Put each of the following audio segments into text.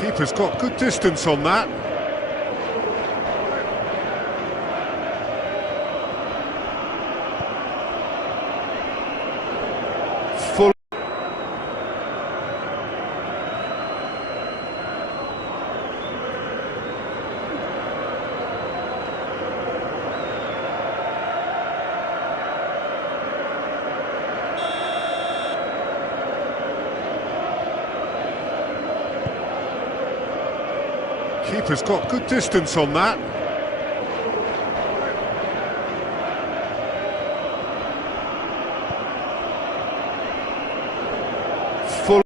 Keeper's got good distance on that. Full. Keeper's got good distance on that. Full.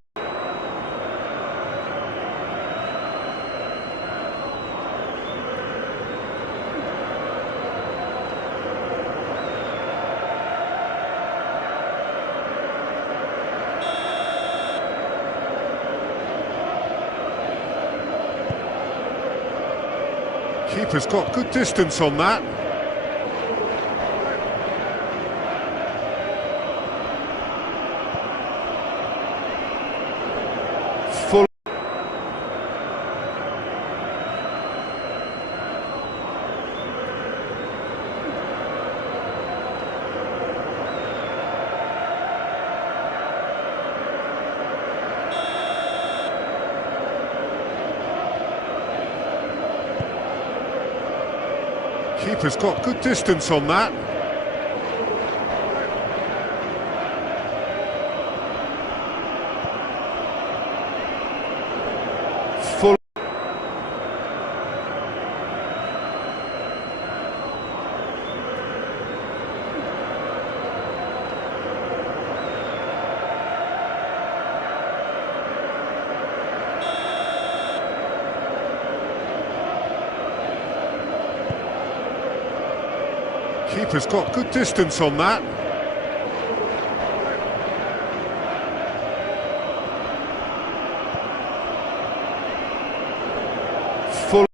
Keeper's got good distance on that. Full. Keeper's got good distance on that. Full. Keeper's got good distance on that. Full.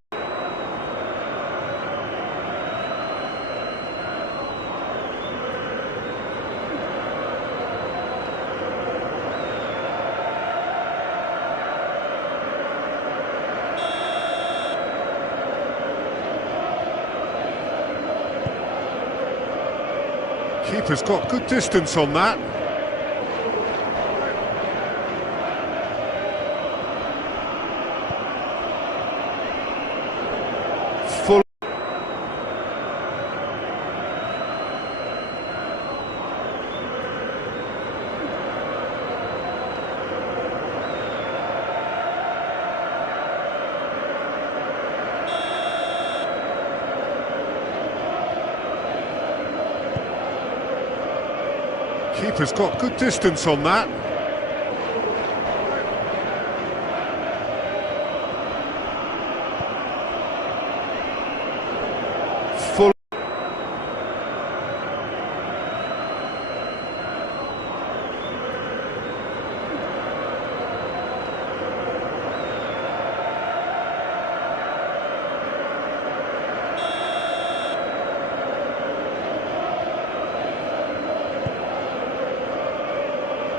Keeper's got good distance on that. Full. Keeper's got good distance on that. Full.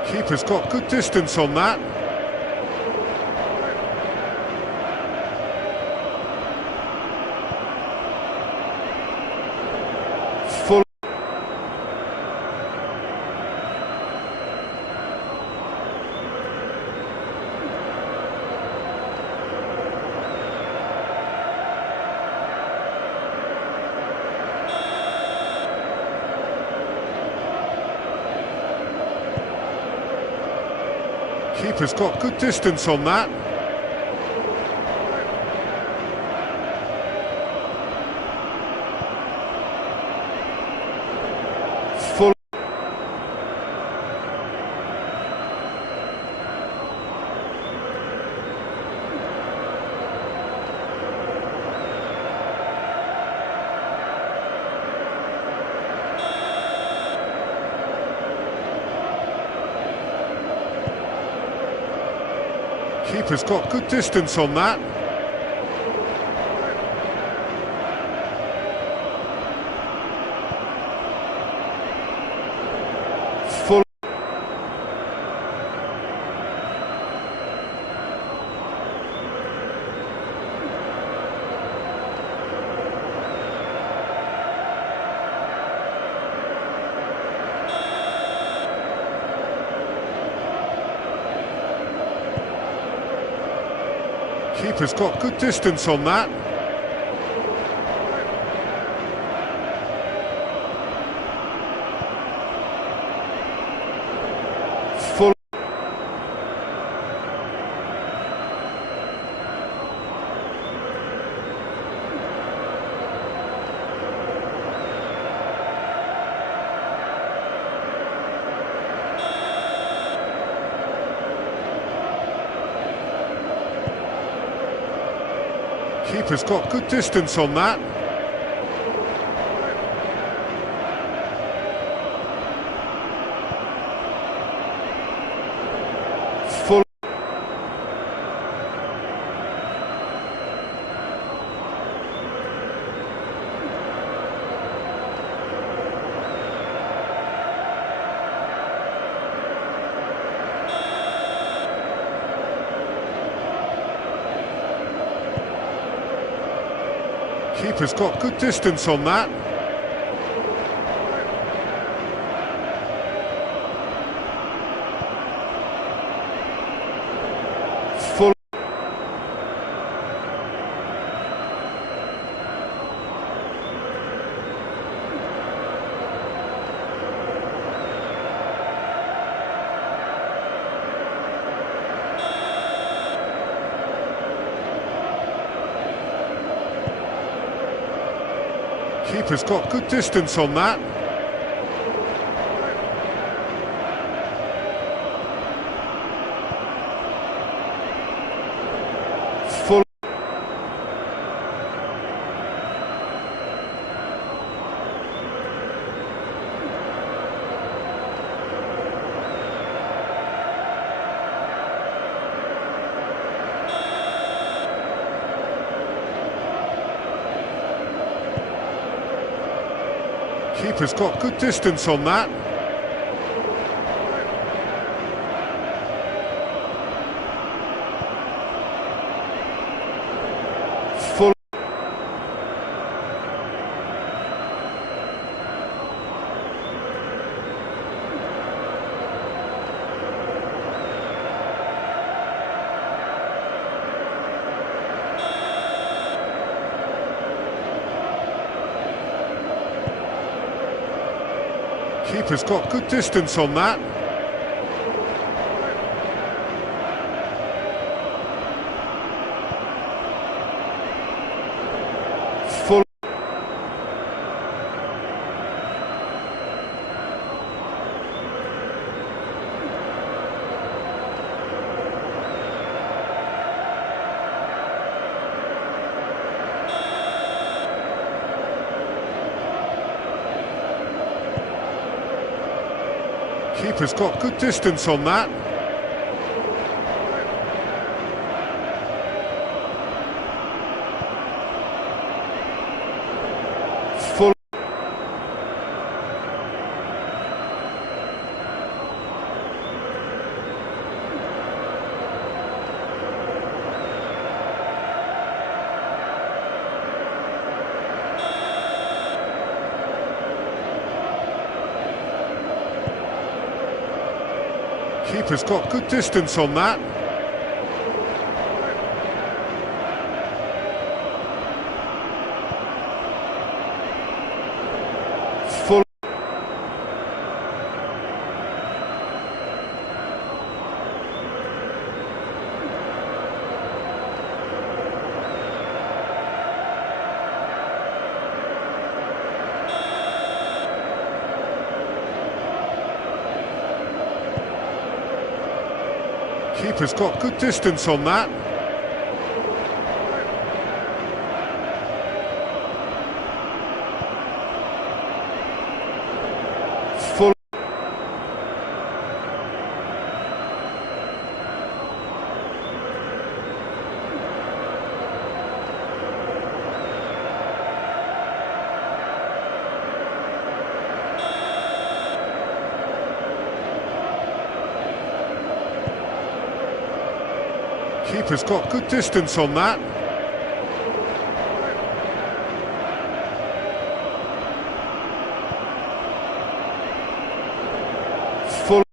Keeper's got good distance on that. Full. Keeper's got good distance on that. Full. Keeper's got good distance on that. Full. Keeper's got good distance on that. Full. Keeper's got good distance on that. Full. Keeper's got good distance on that. Full. Keeper's got good distance on that. Full. Keeper's got good distance on that. Full. Keeper's got good distance on that. Full. Keeper's got good distance on that. Full. Keeper's got good distance on that. Full. Keeper's got good distance on that. Full. Keeper's got good distance on that. Full.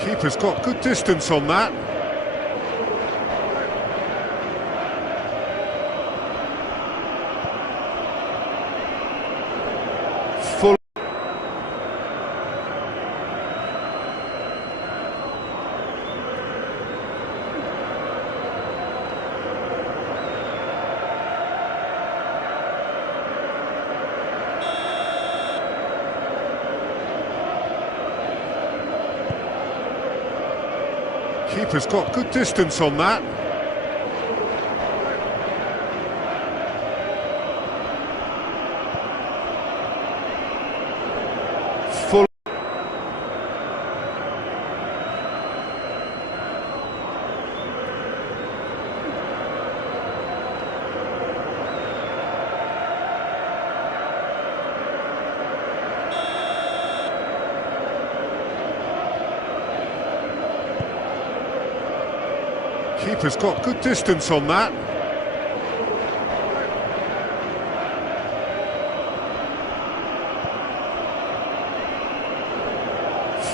Keeper's got good distance on that. Full. Keeper's got good distance on that. Full. Keeper's got good distance on that.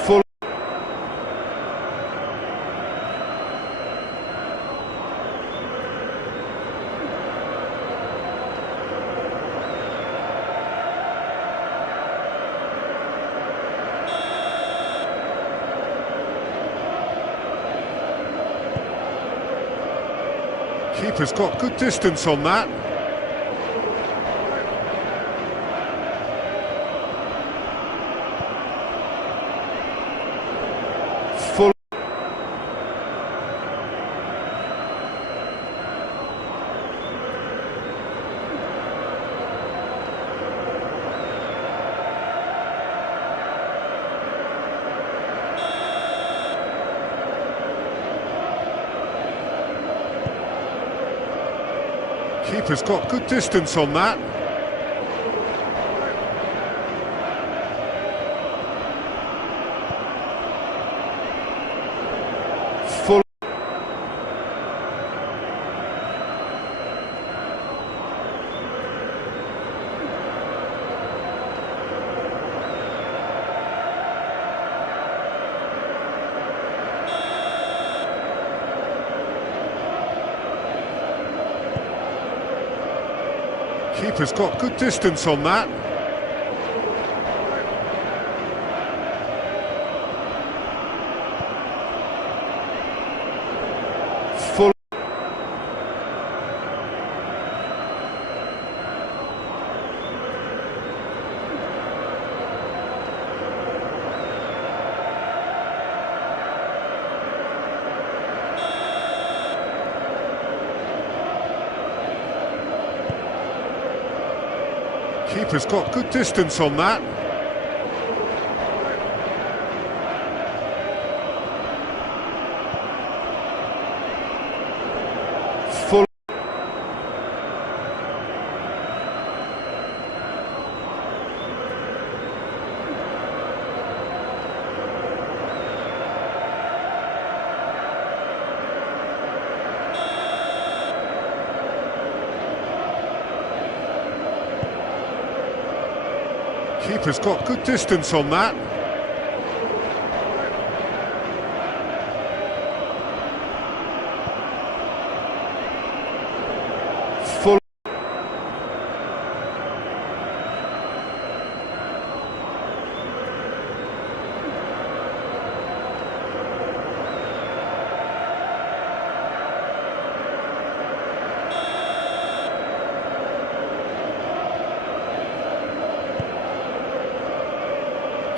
Full. Keeper's got good distance on that. Full. Keeper's got good distance on that. Full. Keeper's got good distance on that. Full. Keeper's got good distance on that. Full. Keeper's got good distance on that. Full.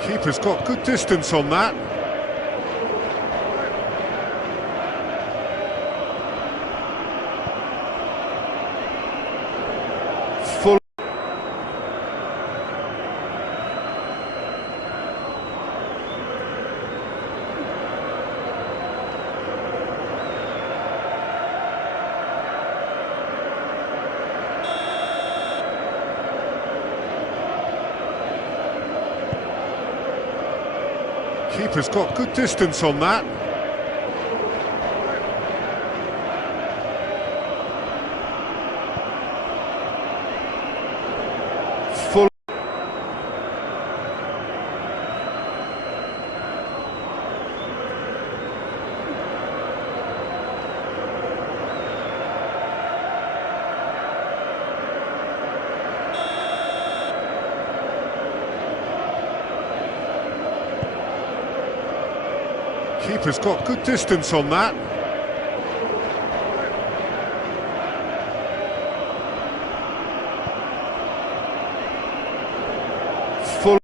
Keeper's got good distance on that. Full. Keeper's got good distance on that. Full. Keeper's got good distance on that. Full.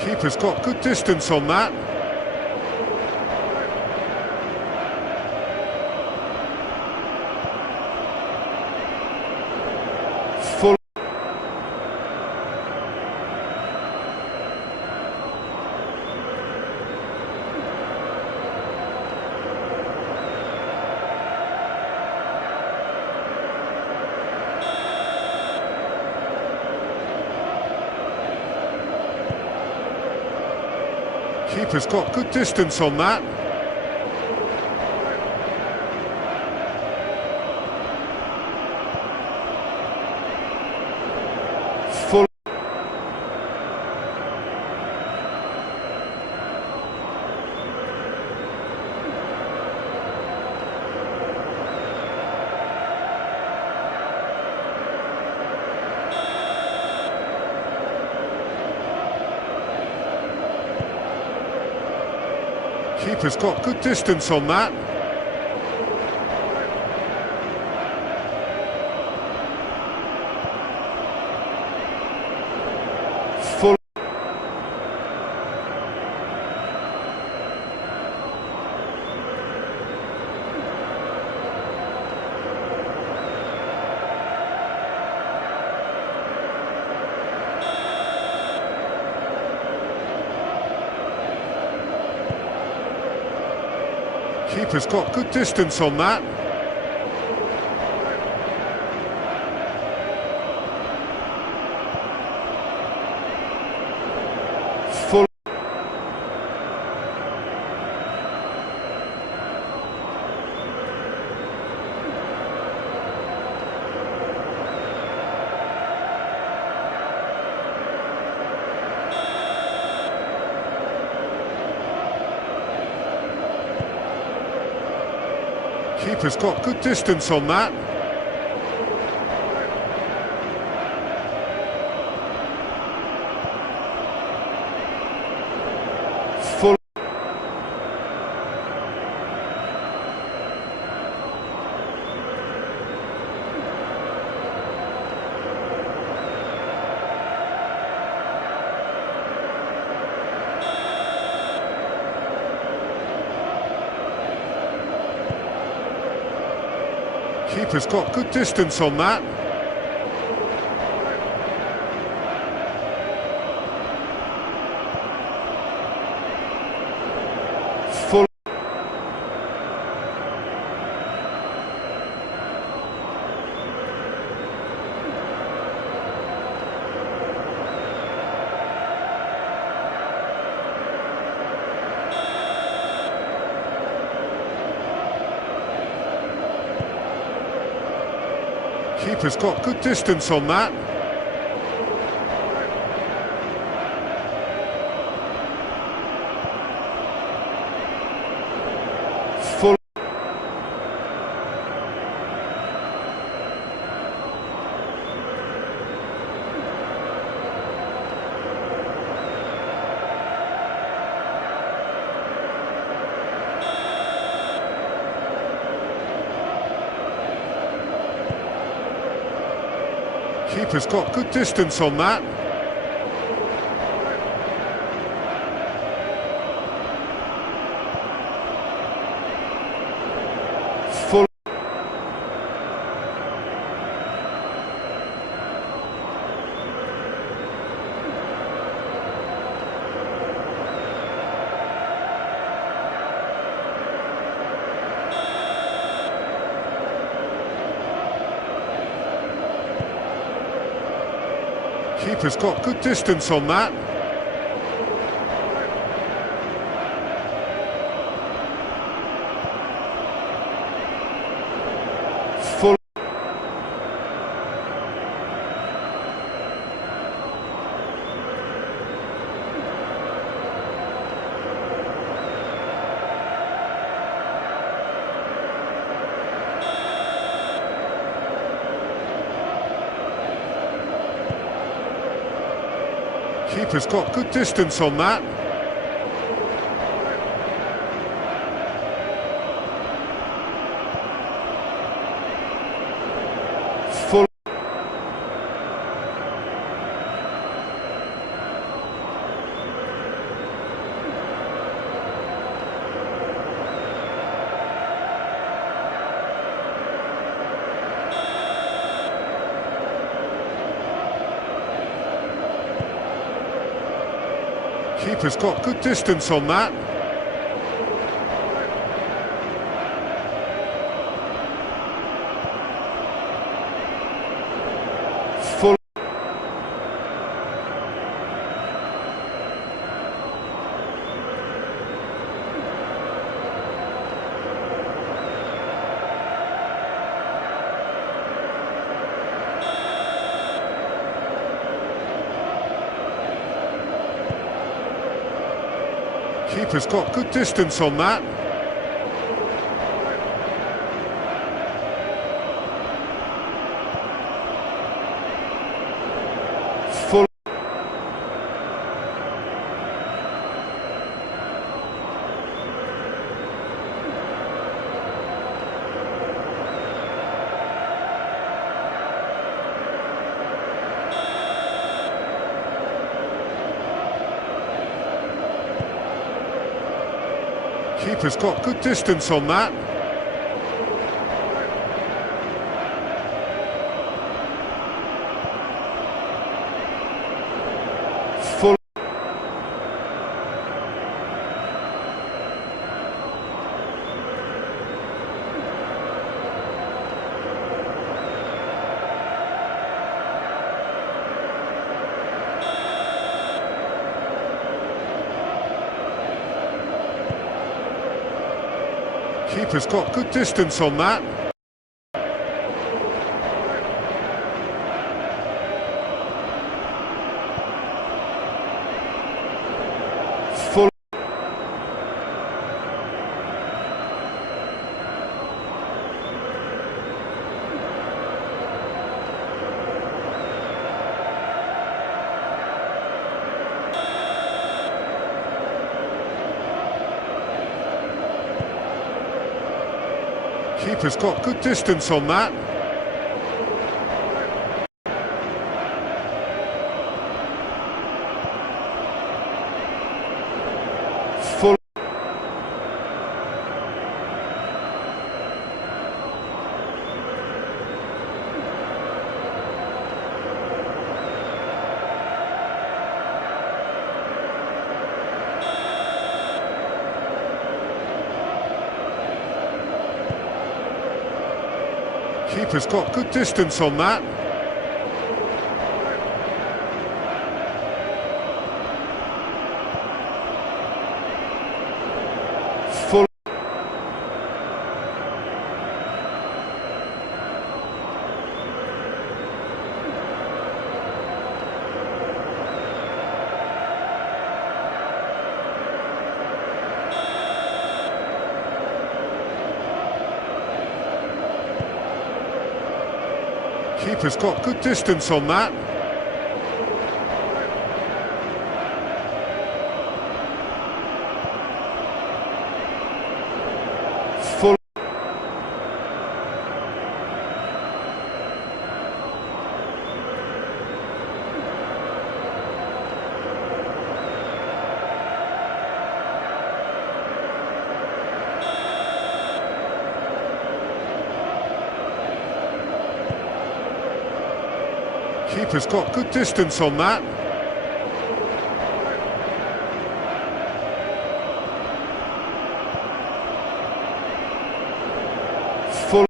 Keeper's got good distance on that. Full. Keeper's got good distance on that. Full. Keeper's got good distance on that. Full. Keeper's got good distance on that. Full. Keeper's got good distance on that. Full. Keeper's got good distance on that. Full. Keeper's got good distance on that. Full. Keeper's got good distance on that. Full. Keeper's got good distance on that. Full. Keeper's got good distance on that. Full. Keeper's got good distance on that. Full. Keeper's got good distance on that. Full. Keeper's got good distance on that. Full. Keeper's got good distance on that. Full. Keeper's got good distance on that. Full. Keeper's got good distance on that. Full. Keeper's got good distance on that. Full. Keeper's got good distance on that. Full.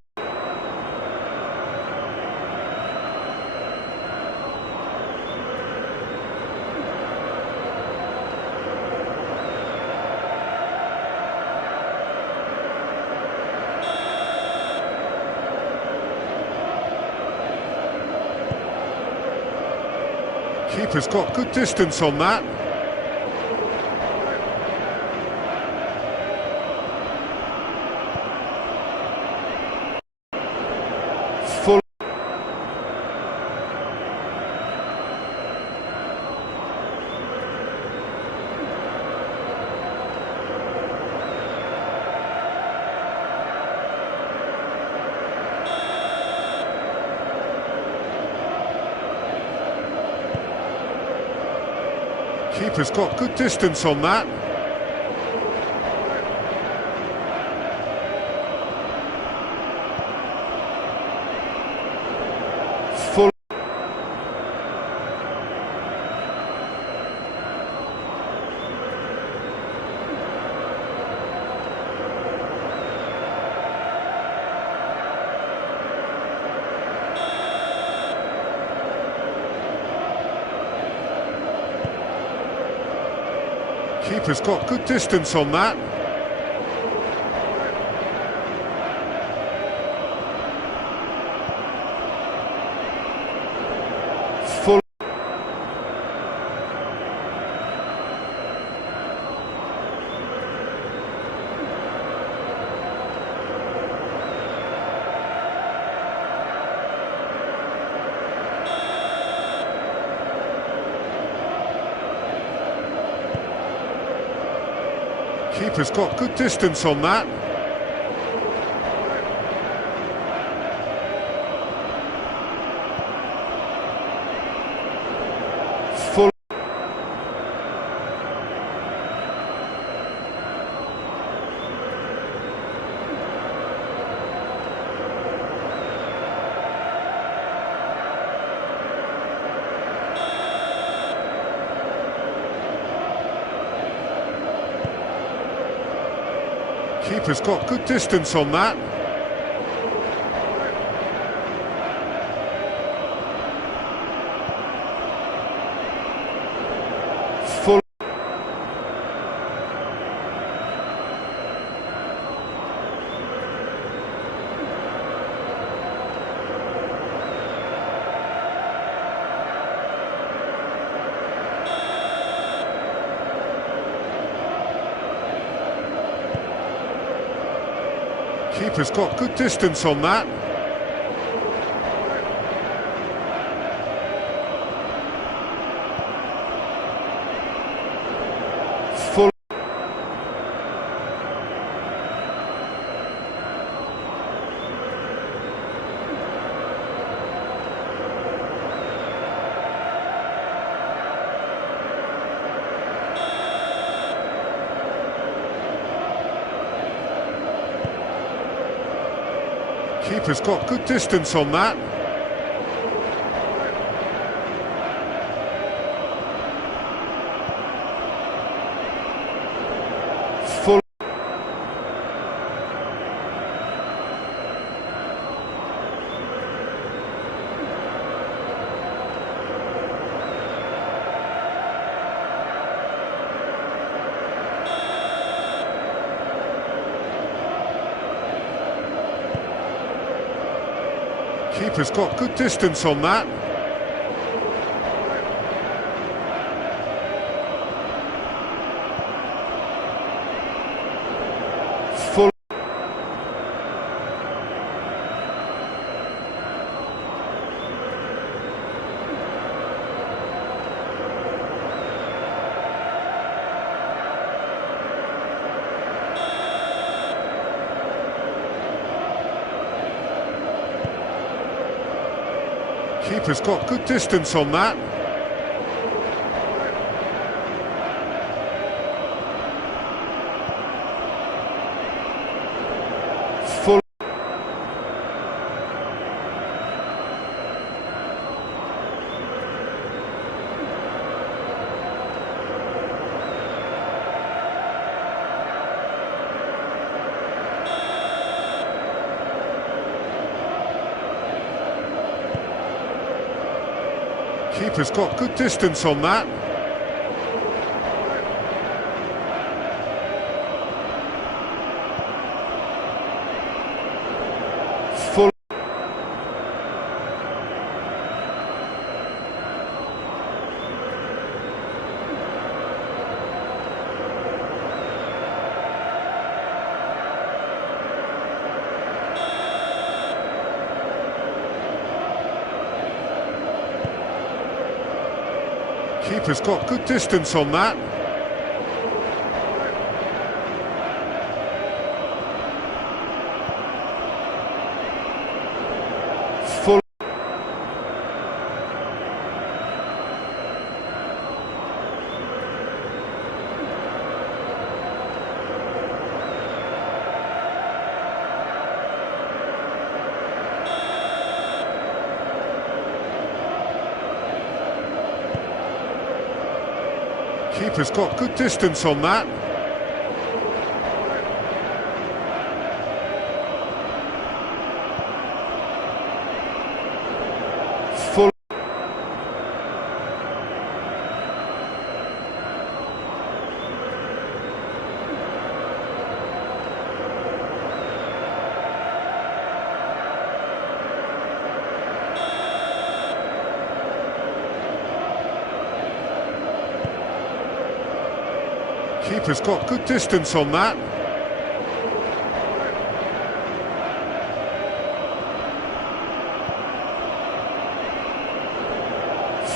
Keeper's got good distance on that. Full. Keeper's got good distance on that. Full. Keeper's got good distance on that. Full. Keeper's got good distance on that. Full. Keeper's got good distance on that. Full. Keeper's got good distance on that. Full. Keeper's got good distance on that. Full. Keeper's got good distance on that. Full. Keeper's got good distance on that. Full. Keeper's got good distance on that. Full. Keeper's got good distance on that. Full. Keeper's got good distance on that. Full. Keeper's got good distance on that.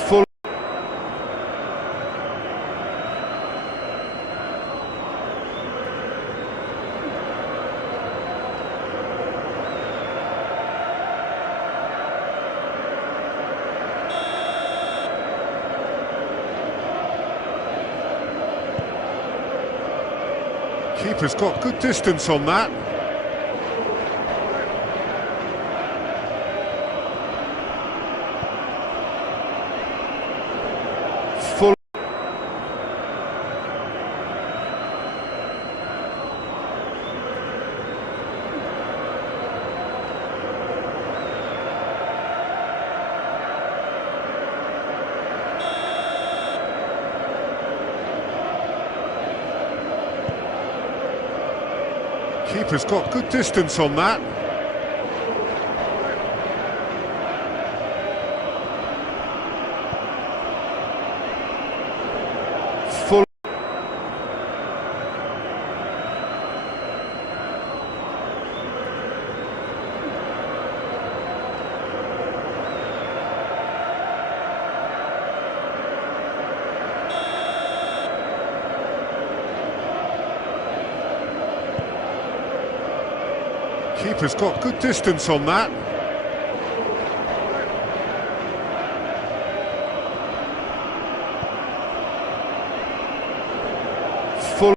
Full. Keeper's got good distance on that. Full. Keeper's got good distance on that. Full. Keeper's got good distance on that. Full.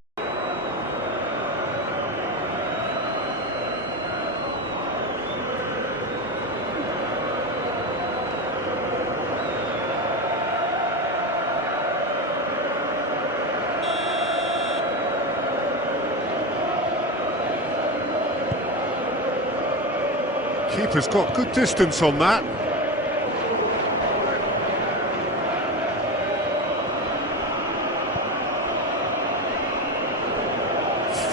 Keeper's got good distance on that.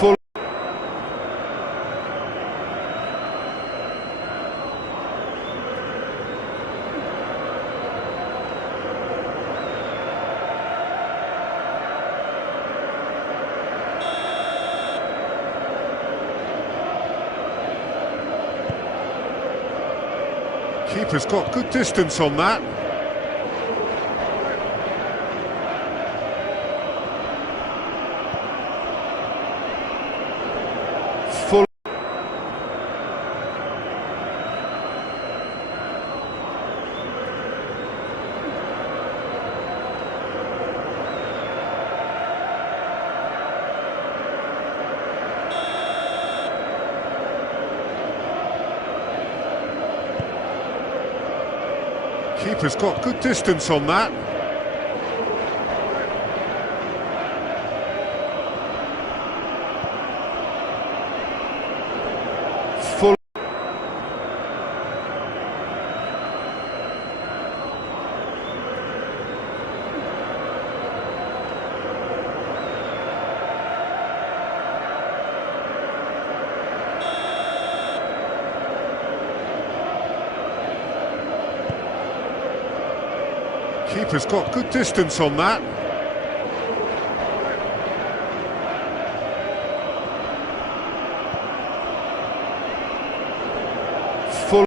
Full. Keeper's got good distance on that. Full. Keeper's got good distance on that. Full. Keeper's got good distance on that. Full.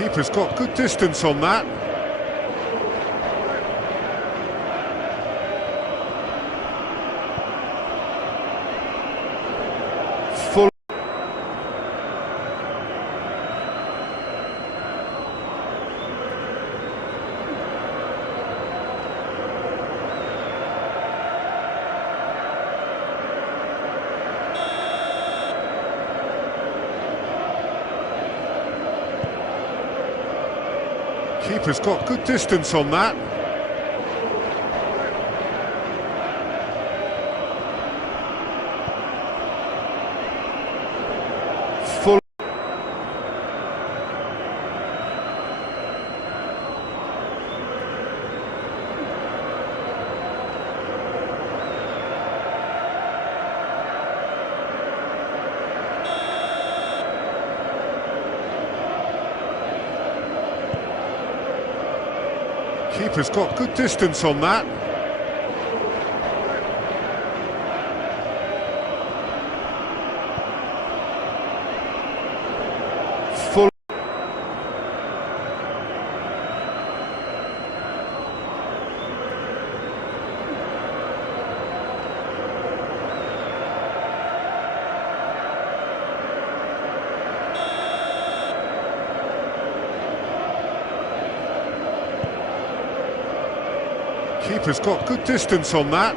Keeper's got good distance on that. Full. Keeper's got good distance on that. Full. Keeper's got good distance on that. Full. Keeper's got good distance on that.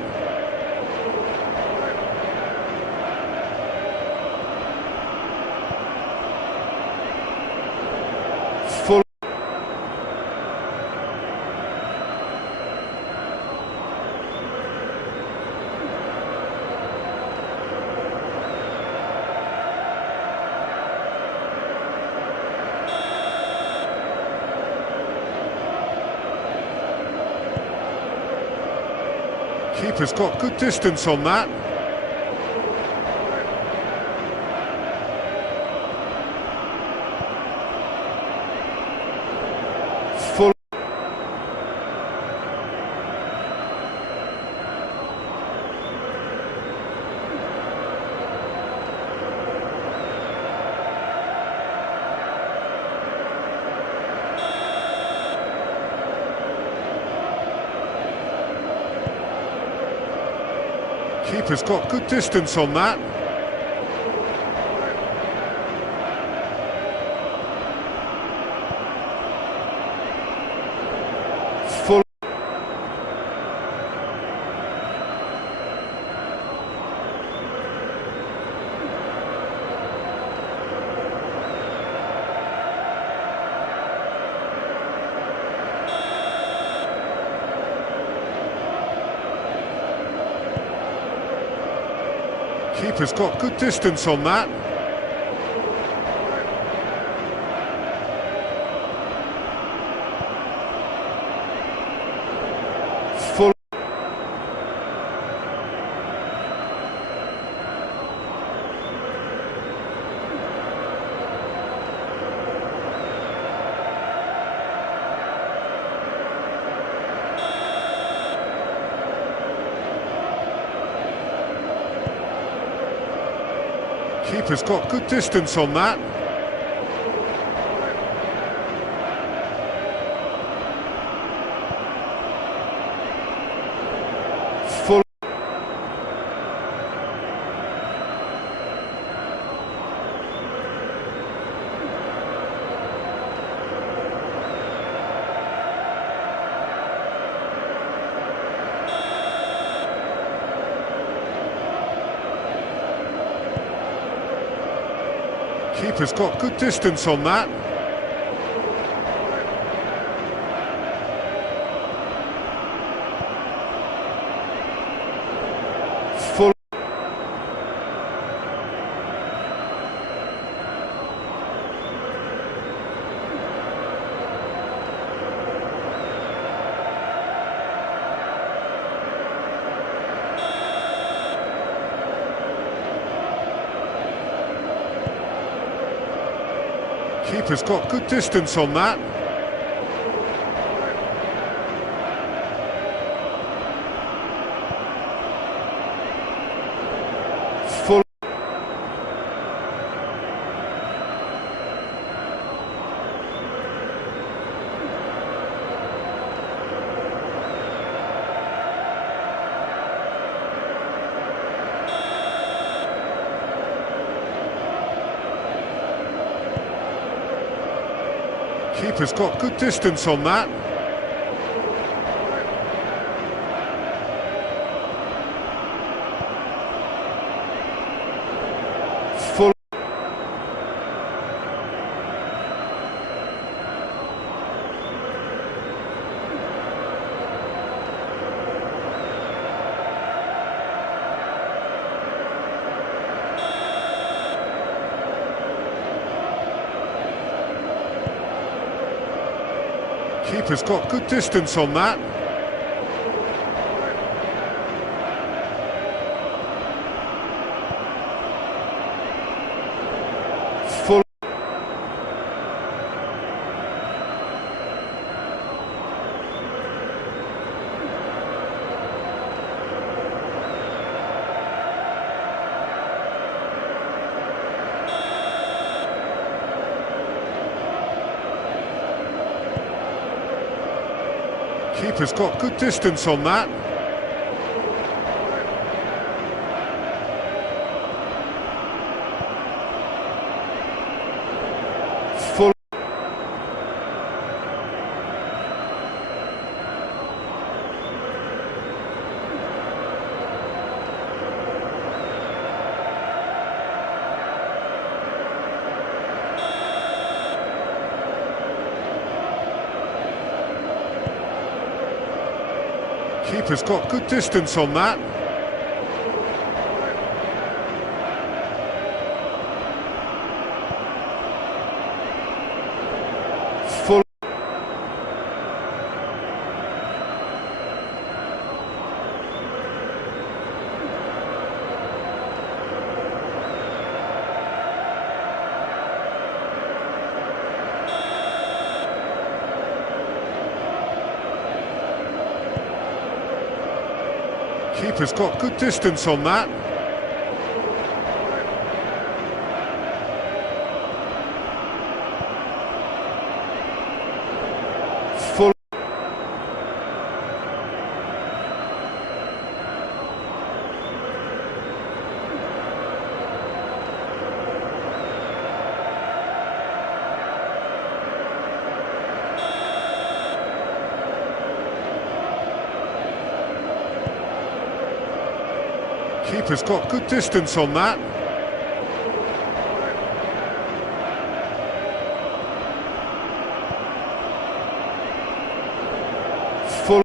Full. Keeper's got good distance on that. Full. Keeper's got good distance on that. Full. Keeper's got good distance on that. Full. Keeper's got good distance on that. Full. Keeper's got good distance on that. Full. Keeper's got good distance on that. Full. Keeper's got good distance on that. Full. Keeper's got good distance on that. Full. Keeper's got good distance on that. Full. Keeper's got good distance on that. Full. Keeper's got good distance on that. Full. Keeper's got good distance on that. Full.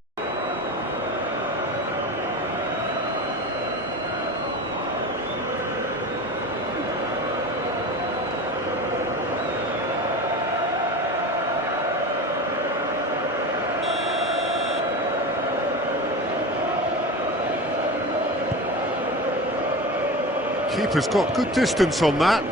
Keeper's got good distance on that.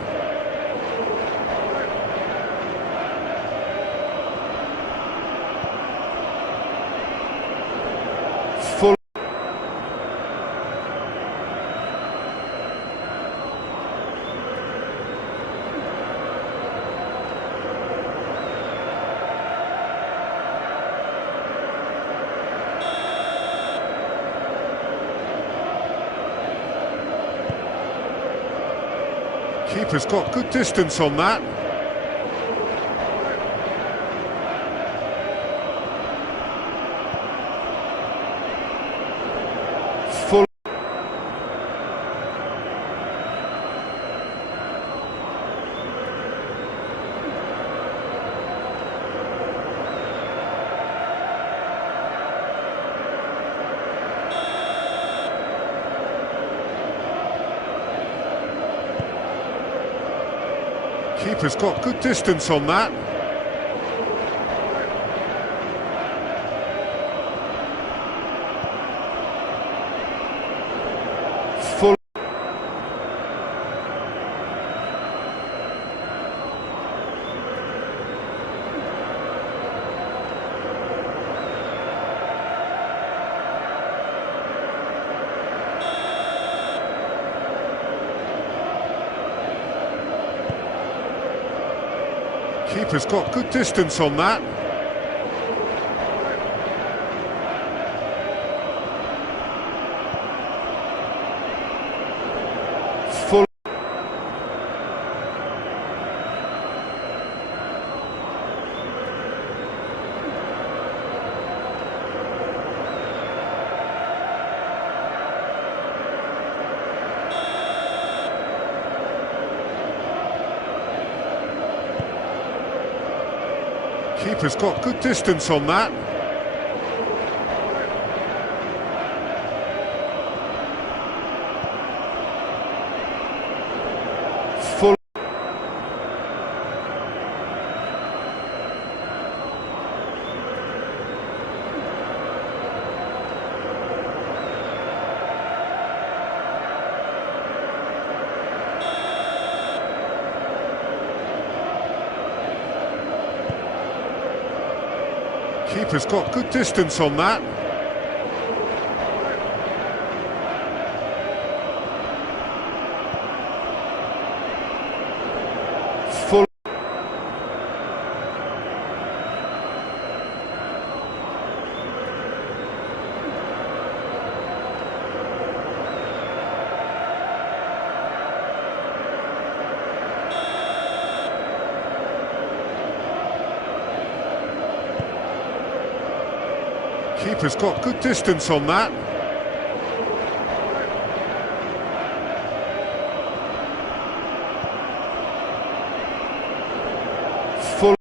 Full. Keeper's got good distance on that. Full. Keeper's got good distance on that. Full. Keeper's got good distance on that. Full. Keeper's got good distance on that. Full. Keeper's got good distance on that. Full. Keeper's got good distance on that. Full.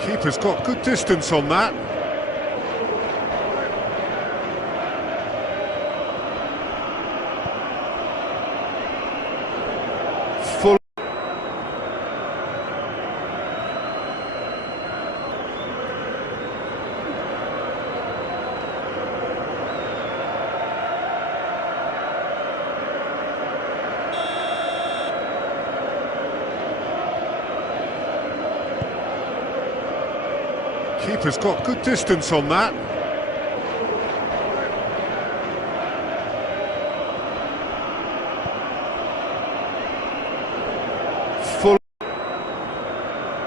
Keeper's got good distance on that. Full. Keeper's got good distance on that.